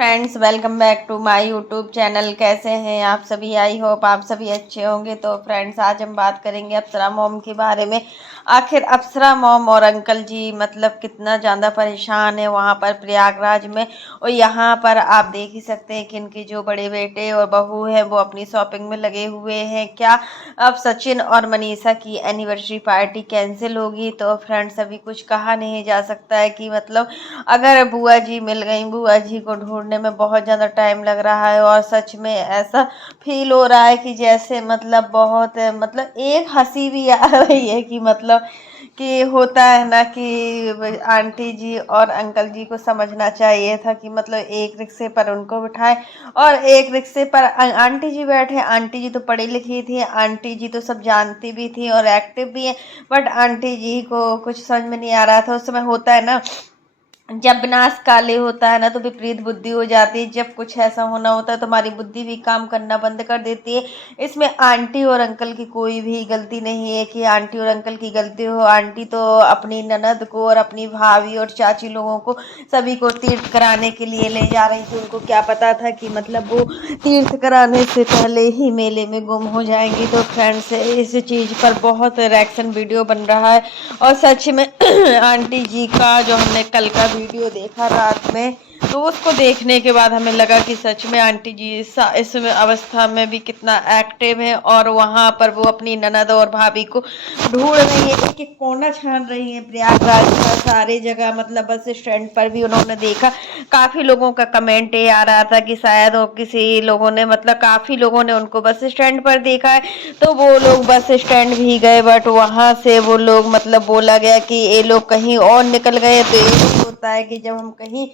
Friends, welcome back to my YouTube channel. कैसे हैं आप सभी? आई होप आप सभी अच्छे होंगे। तो फ्रेंड्स, आज हम बात करेंगे अप्सरा मॉम के बारे में। आखिर अप्सरा मॉम और अंकल जी मतलब कितना ज़्यादा परेशान है वहाँ पर प्रयागराज में। और यहाँ पर आप देख ही सकते हैं कि इनके जो बड़े बेटे और बहू हैं वो अपनी शॉपिंग में लगे हुए हैं। क्या अब सचिन और मनीषा की एनिवर्सरी पार्टी कैंसिल होगी? तो फ्रेंड्स, अभी कुछ कहा नहीं जा सकता है कि मतलब अगर बुआ जी मिल गई, बुआ जी को ढूंढने में बहुत ज़्यादा टाइम लग रहा है। और सच में ऐसा फील हो रहा है कि जैसे मतलब बहुत मतलब एक हंसी भी आ रही है कि मतलब कि होता है ना कि आंटी जी और अंकल जी को समझना चाहिए था कि मतलब एक रिक्शे पर उनको बिठाए और एक रिक्शे पर आंटी जी बैठे। आंटी जी तो पढ़ी लिखी थी, आंटी जी तो सब जानती भी थी और एक्टिव भी है। बट आंटी जी को कुछ समझ में नहीं आ रहा था। उस समय होता है ना, जब विनाश काले होता है ना तो विपरीत बुद्धि हो जाती है। जब कुछ ऐसा होना होता है तो हमारी बुद्धि भी काम करना बंद कर देती है। इसमें आंटी और अंकल की कोई भी गलती नहीं है कि आंटी और अंकल की गलती हो। आंटी तो अपनी ननद को और अपनी भाभी और चाची लोगों को सभी को तीर्थ कराने के लिए ले जा रही थी। उनको क्या पता था कि मतलब वो तीर्थ कराने से पहले ही मेले में गुम हो जाएंगी। तो फ्रेंड्स, इस चीज़ पर बहुत रिएक्शन वीडियो बन रहा है। और सच में आंटी जी का जो हमने कल का वीडियो देखा रात में, तो उसको देखने के बाद हमें लगा कि सच में आंटी जी इस अवस्था में भी कितना एक्टिव है। और वहां पर वो अपनी ननद और भाभी को ढूंढ रही है, एक एक कोना छान रही है प्रयागराज का, सारे जगह। मतलब बस स्टैंड पर भी उन्होंने देखा। काफी लोगों का कमेंट ये आ रहा था कि शायद वो किसी लोगों ने मतलब काफी लोगों ने उनको बस स्टैंड पर देखा है तो वो लोग बस स्टैंड भी गए। बट वहां से वो लोग मतलब बोला गया कि ये लोग कहीं और निकल गए। तो ये होता है कि जब हम कहीं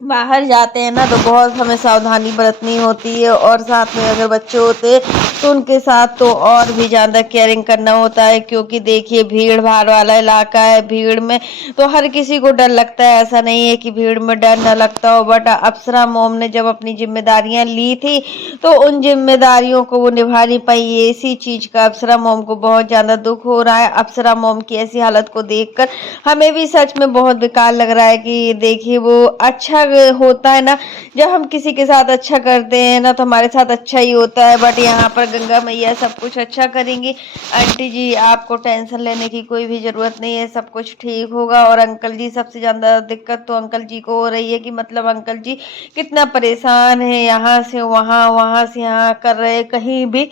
बाहर जाते हैं ना तो बहुत हमें सावधानी बरतनी होती है। और साथ में अगर बच्चे होते हैं तो उनके साथ तो और भी ज़्यादा केयरिंग करना होता है, क्योंकि देखिए भीड़ भाड़ वाला इलाका है। भीड़ में तो हर किसी को डर लगता है, ऐसा नहीं है कि भीड़ में डर न लगता हो। बट अप्सरा मोम ने जब अपनी जिम्मेदारियां ली थी तो उन जिम्मेदारियों को वो निभा नहीं पाई। इसी चीज़ का अप्सरा मोम को बहुत ज़्यादा दुख हो रहा है। अप्सरा मोम की ऐसी हालत को देखकर हमें भी सच में बहुत बेकार लग रहा है कि देखिए वो अच्छा होता है ना, जब हम किसी के साथ अच्छा करते हैं ना तो हमारे साथ अच्छा ही होता है। बट यहाँ पर गंगा मैया सब कुछ अच्छा करेंगी। आंटी जी, आपको टेंशन लेने की कोई भी जरूरत नहीं है, सब कुछ ठीक होगा। और अंकल जी, सबसे ज्यादा दिक्कत तो अंकल जी को हो रही है कि मतलब अंकल जी कितना परेशान है, यहाँ से वहाँ वहाँ से यहाँ कर रहे, कहीं भी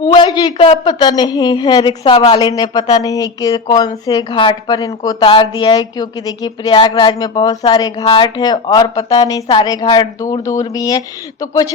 बुआ जी का पता नहीं है। रिक्शा वाले ने पता नहीं कि कौन से घाट पर इनको उतार दिया है, क्योंकि देखिए प्रयागराज में बहुत सारे घाट है और पता नहीं सारे घाट दूर दूर भी हैं। तो कुछ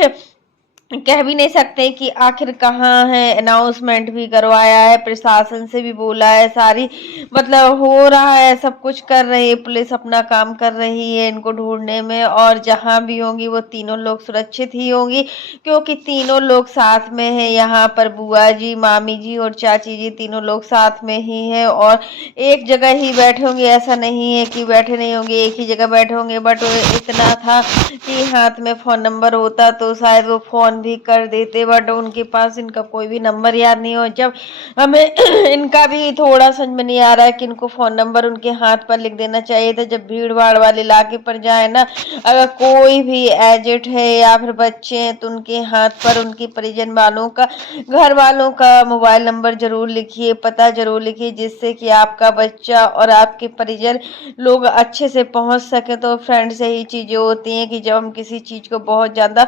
कह भी नहीं सकते कि आखिर कहाँ है। अनाउंसमेंट भी करवाया है, प्रशासन से भी बोला है, सारी मतलब हो रहा है, सब कुछ कर रही है, पुलिस अपना काम कर रही है इनको ढूंढने में। और जहां भी होंगी वो तीनों लोग सुरक्षित ही होंगी, क्योंकि तीनों लोग साथ में है। यहाँ पर बुआ जी, मामी जी और चाची जी तीनों लोग साथ में ही है और एक जगह ही बैठे होंगे। ऐसा नहीं है कि बैठे नहीं होंगे, एक ही जगह बैठे होंगे। बट इतना था कि हाथ में फोन नंबर होता तो शायद वो फोन भी कर देते। बट उनके पास इनका कोई भी नंबर याद नहीं हो। जब हमें इनका भी थोड़ा समझ में नहीं आ रहा है कि इनको फोन नंबर उनके हाथ पर लिख देना चाहिए था। जब भीड़ भाड़ वाले इलाके पर जाए ना, अगर कोई भी एजेंट है या फिर बच्चे हैं तो उनके हाथ पर उनके परिजन वालों का, घर वालों का मोबाइल नंबर जरूर लिखिए, पता जरूर लिखिए, जिससे कि आपका बच्चा और आपके परिजन लोग अच्छे से पहुंच सके। तो फ्रेंड्स, यही चीजें होती हैं कि जब हम किसी चीज को बहुत ज्यादा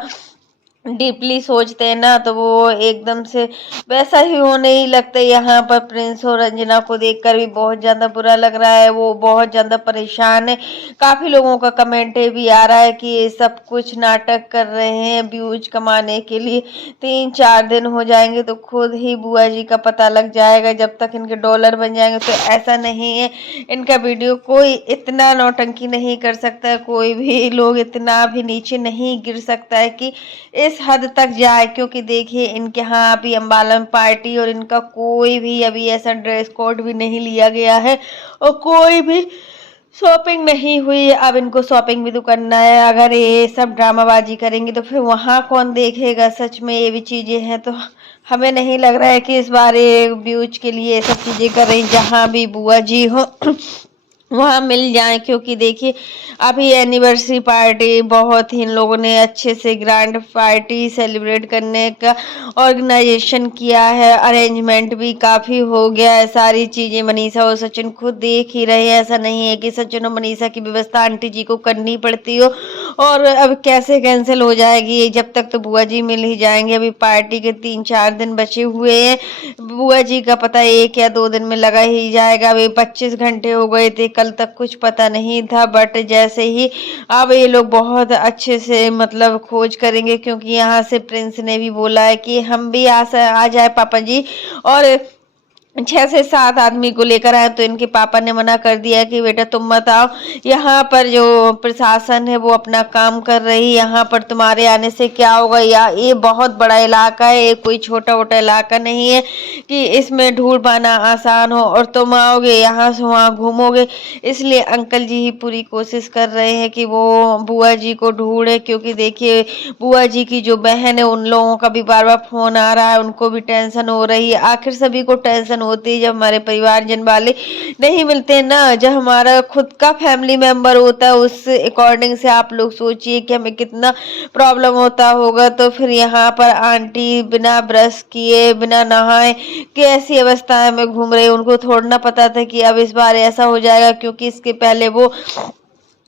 डीपली सोचते हैं ना तो वो एकदम से वैसा ही होने ही लगता है। यहाँ पर प्रिंस और रंजना को देखकर भी बहुत ज्यादा बुरा लग रहा है, वो बहुत ज्यादा परेशान है। काफी लोगों का कमेंट भी आ रहा है कि ये सब कुछ नाटक कर रहे हैं व्यूज कमाने के लिए। 3-4 दिन हो जाएंगे तो खुद ही बुआ जी का पता लग जाएगा, जब तक इनके डॉलर बन जाएंगे। तो ऐसा नहीं है, इनका वीडियो कोई इतना नौटंकी नहीं कर सकता, कोई भी लोग इतना भी नीचे नहीं गिर सकता है कि इस हद तक जाए। क्योंकि देखिए इनके यहाँ अभी अम्बाला में पार्टी और इनका कोई भी अभी ऐसा ड्रेस कोड भी नहीं लिया गया है और कोई भी शॉपिंग नहीं हुई। अब इनको शॉपिंग भी तो करना है। अगर ये सब ड्रामाबाजी करेंगे तो फिर वहाँ कौन देखेगा? सच में ये भी चीजें हैं। तो हमें नहीं लग रहा है कि इस बार ये व्यूज के लिए ये सब चीजें कर रही, जहाँ भी बुआ जी हो वहाँ मिल जाए, क्योंकि देखिए अभी एनिवर्सरी पार्टी बहुत ही इन लोगों ने अच्छे से ग्रैंड पार्टी सेलिब्रेट करने का ऑर्गेनाइजेशन किया है। अरेंजमेंट भी काफ़ी हो गया है, सारी चीज़ें मनीषा और सचिन खुद देख ही रहे हैं। ऐसा नहीं है कि सचिन और मनीषा की व्यवस्था आंटी जी को करनी पड़ती हो, और अब कैसे कैंसिल हो जाएगी, जब तक तो बुआ जी मिल ही जाएंगे। अभी पार्टी के 3-4 दिन बचे हुए हैं, बुआ जी का पता 1 या 2 दिन में लगा ही जाएगा। अभी 25 घंटे हो गए थे, कल तक कुछ पता नहीं था, बट जैसे ही अब ये लोग बहुत अच्छे से मतलब खोज करेंगे, क्योंकि यहाँ से प्रिंस ने भी बोला है कि हम भी आ जाए पापा जी, और 6 से 7 आदमी को लेकर आए, तो इनके पापा ने मना कर दिया कि बेटा तुम मत आओ, यहाँ पर जो प्रशासन है वो अपना काम कर रही है, यहाँ पर तुम्हारे आने से क्या होगा। या ये बहुत बड़ा इलाका है, ये कोई छोटा मोटा इलाका नहीं है कि इसमें ढूंढ पाना आसान हो, और तुम आओगे यहाँ से वहाँ घूमोगे। इसलिए अंकल जी ही पूरी कोशिश कर रहे हैं कि वो बुआ जी को ढूंढे, क्योंकि देखिए बुआ जी की जो बहन है उन लोगों का भी बार बार फोन आ रहा है, उनको भी टेंशन हो रही है। आखिर सभी को टेंशन होती है जब हमारे परिवारजन वाले नहीं मिलते हैं ना। जब हमारा खुद का फैमिली मेंबर होता है, उस अकॉर्डिंग से आप लोग सोचिए कि हमें कितना प्रॉब्लम होता होगा। तो फिर यहाँ पर आंटी बिना ब्रश किए बिना नहाए कैसी अवस्था में घूम रहे, उनको थोड़ा ना पता था कि अब इस बार ऐसा हो जाएगा, क्योंकि इसके पहले वो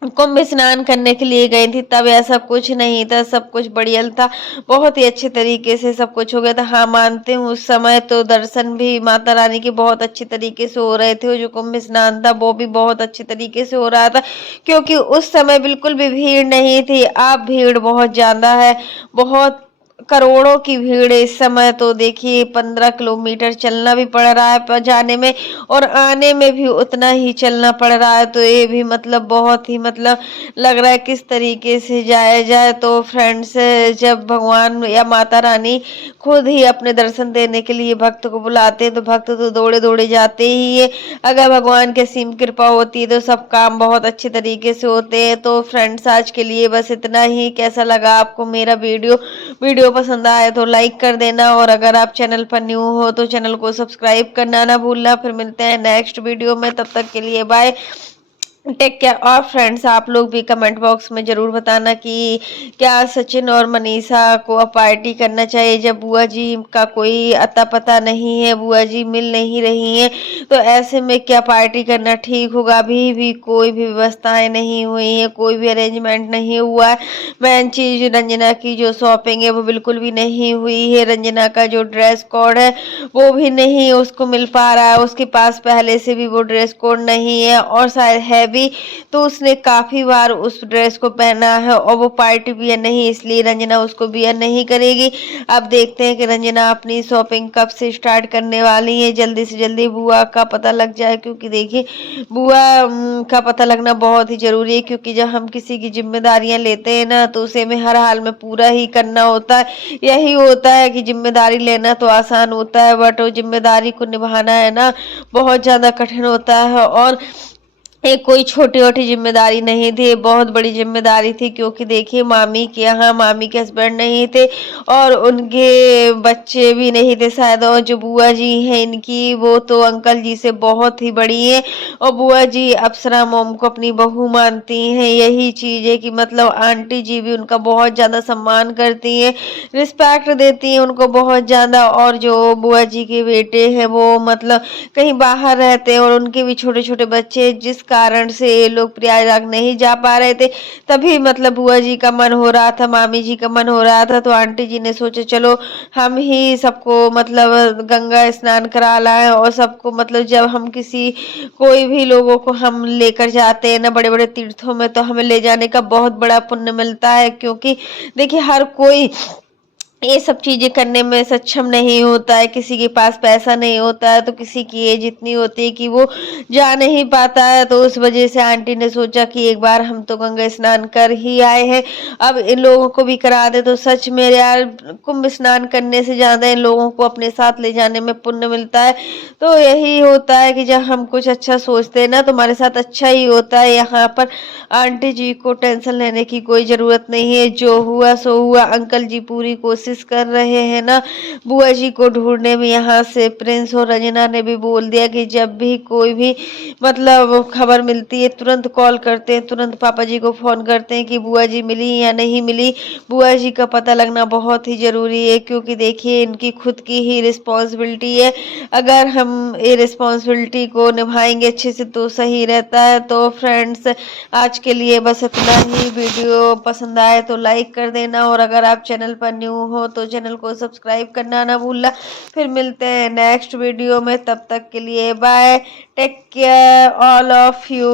कुंभ स्नान करने के लिए गई थी, तब ऐसा कुछ नहीं था, सब कुछ बढ़िया था, बहुत ही अच्छे तरीके से सब कुछ हो गया था। हाँ मानते हूँ उस समय तो दर्शन भी माता रानी के बहुत अच्छे तरीके से हो रहे थे, जो कुंभ स्नान था वो भी बहुत अच्छे तरीके से हो रहा था, क्योंकि उस समय बिल्कुल भी भीड़ नहीं थी। अब भीड़ बहुत ज्यादा है, बहुत करोड़ों की भीड़ है इस समय। तो देखिए 15 किलोमीटर चलना भी पड़ रहा है पर जाने में, और आने में भी उतना ही चलना पड़ रहा है। तो ये भी मतलब बहुत ही मतलब लग रहा है किस तरीके से जाया जाए। तो फ्रेंड्स, जब भगवान या माता रानी खुद ही अपने दर्शन देने के लिए भक्त को बुलाते हैं, तो भक्त तो दौड़े दौड़े जाते ही है। अगर भगवान की असीम कृपा होती है तो सब काम बहुत अच्छे तरीके से होते हैं। तो फ्रेंड्स, आज के लिए बस इतना ही। कैसा लगा आपको मेरा वीडियो पसंद आए तो लाइक कर देना, और अगर आप चैनल पर न्यू हो तो चैनल को सब्सक्राइब करना ना भूलना। फिर मिलते हैं नेक्स्ट वीडियो में, तब तक के लिए बाय, टेक केयर। और फ्रेंड्स, आप लोग भी कमेंट बॉक्स में जरूर बताना कि क्या सचिन और मनीषा को अब पार्टी करना चाहिए, जब बुआ जी का कोई अता पता नहीं है, बुआ जी मिल नहीं रही हैं, तो ऐसे में क्या पार्टी करना ठीक होगा। अभी भी कोई भी व्यवस्थाएं नहीं हुई है, कोई भी अरेंजमेंट नहीं हुआ है। मेन चीज रंजना की जो शॉपिंग है वो बिल्कुल भी नहीं हुई है, रंजना का जो ड्रेस कोड है वो भी नहीं उसको मिल पा रहा है, उसके पास पहले से भी वो ड्रेस कोड नहीं है, और शायद है भी तो उसने काफी बार उस ड्रेस को पहना है, और वो पार्टी वियर नहीं, इसलिए रंजना उसको वियर नहीं करेगी। अब देखते हैं कि रंजना अपनी शॉपिंग कब से स्टार्ट करने वाली है। जल्दी से जल्दी बुआ का पता लग जाए, क्योंकि देखिए बुआ का पता लगना बहुत ही जरूरी है, क्योंकि जब हम किसी की जिम्मेदारियां लेते हैं ना तो उसे हमें हर हाल में पूरा ही करना होता है। यही होता है कि जिम्मेदारी लेना तो आसान होता है, बट वो जिम्मेदारी को निभाना है ना बहुत ज्यादा कठिन होता है। और एक कोई छोटी छोटी जिम्मेदारी नहीं थी, बहुत बड़ी जिम्मेदारी थी, क्योंकि देखिए मामी के यहाँ मामी के हस्बैंड नहीं थे, और उनके बच्चे भी नहीं थे शायद, और जो बुआ जी हैं इनकी वो तो अंकल जी से बहुत ही बड़ी है, और बुआ जी अप्सरा मोम को अपनी बहू मानती हैं। यही चीज है कि मतलब आंटी जी भी उनका बहुत ज्यादा सम्मान करती हैं, रिस्पेक्ट देती हैं उनको बहुत ज्यादा। और जो बुआ जी के बेटे हैं वो मतलब कहीं बाहर रहते हैं, और उनके भी छोटे छोटे बच्चे, जिस कारण से ये लोग प्रयागराज नहीं जा पा रहे थे। तभी मतलब बुआ जी का मन हो रहा था, मामी जी का मन हो रहा था, तो आंटी जी ने सोचा चलो हम ही सबको मतलब गंगा स्नान करा लाएं, और सबको मतलब जब हम किसी कोई भी लोगों को हम लेकर जाते हैं ना बड़े बड़े तीर्थों में, तो हमें ले जाने का बहुत बड़ा पुण्य मिलता है। क्योंकि देखिए हर कोई ये सब चीजें करने में सक्षम नहीं होता है, किसी के पास पैसा नहीं होता है, तो किसी की एज इतनी होती है कि वो जा नहीं पाता है। तो उस वजह से आंटी ने सोचा कि एक बार हम तो गंगा स्नान कर ही आए हैं, अब इन लोगों को भी करा दे। तो सच में यार, कुंभ स्नान करने से ज्यादा इन लोगों को अपने साथ ले जाने में पुण्य मिलता है। तो यही होता है कि जब हम कुछ अच्छा सोचते हैं ना तो हमारे साथ अच्छा ही होता है। यहाँ पर आंटी जी को टेंशन लेने की कोई जरूरत नहीं है, जो हुआ सो हुआ। अंकल जी पूरी कोशिश कोशिश कर रहे हैं ना बुआ जी को ढूंढने में। यहाँ से प्रिंस और रंजना ने भी बोल दिया कि जब भी कोई भी मतलब खबर मिलती है तुरंत कॉल करते हैं, तुरंत पापा जी को फोन करते हैं कि बुआ जी मिली या नहीं मिली। बुआ जी का पता लगना बहुत ही जरूरी है, क्योंकि देखिए इनकी खुद की ही रिस्पॉन्सिबिलिटी है। अगर हम ये रिस्पॉन्सिबिलिटी को निभाएंगे अच्छे से तो सही रहता है। तो फ्रेंड्स आज के लिए बस इतना ही। वीडियो पसंद आए तो लाइक कर देना, और अगर आप चैनल पर न्यू हो तो चैनल को सब्सक्राइब करना ना भूलना। फिर मिलते हैं नेक्स्ट वीडियो में, तब तक के लिए bye, take care all of you.